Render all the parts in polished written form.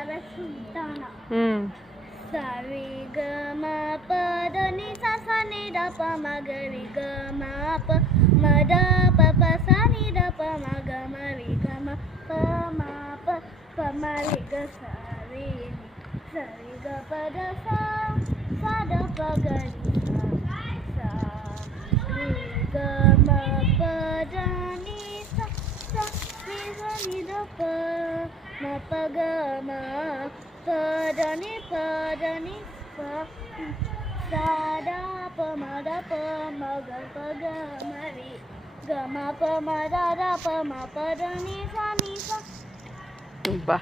Sarah Sultana. Sa re ga ma pa da ni sa ni da pa ma ga re ga ma pa ma da pa pa sa ni da pa ma ga ma re ga ma pa ma re ga sa re ga pa da sa da pa ga re sa re ga ma pa da ni sa ni da pa ma pa ga ma pa da ni pa sa da pa ma ga pa ga ma re ga ma pa ma pa da ni sa Ba.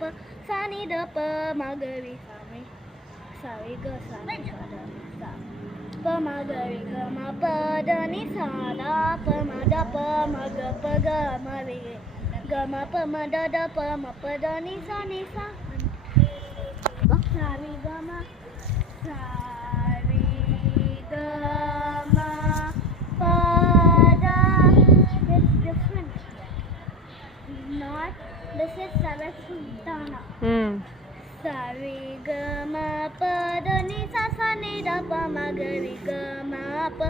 pa sa ni da pa ma ga re sa re ga sa ni pa da ni sa pa ma ga re ga ma pa da ni sa da pa ma ga pa ga ma re ga ma pa ma pa da ni sa sa re ga ma pa da. It's different. Not. This is Sarah Sultana. Sa re ga ma pa da ni sa ni da pa ma ga re ga ma pa